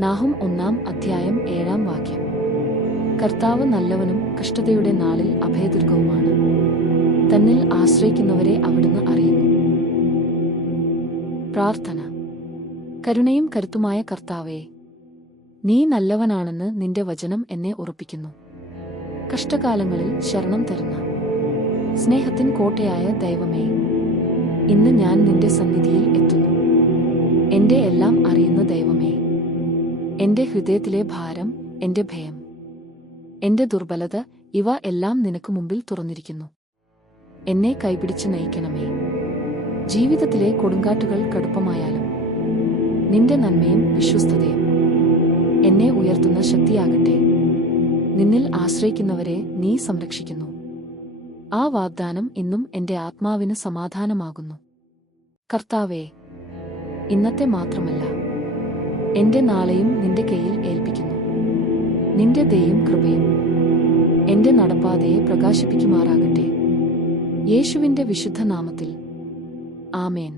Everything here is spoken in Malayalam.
നാഹും 1:7 കർത്താവ് നല്ലവനും കഷ്ടതയുടെ നാളിൽ അഭയദുർഗവുമാണ്. തന്നിൽ ആശ്രയിക്കുന്നവരെ അവിടുന്ന് അറിയുന്നു. പ്രാർത്ഥന. കരുണയും കരുത്തുമായ കർത്താവേ, നീ നല്ലവനാണെന്ന് നിന്റെ വചനം എന്നെ ഉറപ്പിക്കുന്നു. കഷ്ടകാലങ്ങളിൽ ശരണം തരുന്ന സ്നേഹത്തിൻ കോട്ടയായ ദൈവമേ, ഇന്ന് ഞാൻ നിന്റെ സന്നിധിയിൽ എത്തുന്നു. എന്റെ എല്ലാം അറിയുന്ന ദൈവമേ, എന്റെ ഹൃദയത്തിലെ ഭാരം, എന്റെ ഭയം, എന്റെ ദുർബലത, ഇവ എല്ലാം നിനക്ക് മുമ്പിൽ തുറന്നിരിക്കുന്നു. എന്നെ കൈപിടിച്ച് നയിക്കണമേ. ജീവിതത്തിലെ കൊടുങ്കാറ്റുകൾ കടുപ്പമായാലും നിന്റെ നന്മയും വിശ്വസ്തതയും എന്നെ ഉയർത്തുന്ന ശക്തിയാകട്ടെ. നിന്നിൽ ആശ്രയിക്കുന്നവരെ നീ സംരക്ഷിക്കുന്നു. ആ വാഗ്ദാനം ഇന്നും എന്റെ ആത്മാവിന് സമാധാനമാകുന്നു. കർത്താവേ, ഇന്നത്തെ മാത്രമല്ല, എന്റെ നാളെയും നിന്റെ കയ്യിൽ ഏൽപ്പിക്കുന്നു. നിന്റെ ദയയും കൃപയും എന്റെ നടപ്പാതയെ പ്രകാശിപ്പിക്കുമാറാകട്ടെ. യേശുവിന്റെ വിശുദ്ധ നാമത്തിൽ ആമേൻ.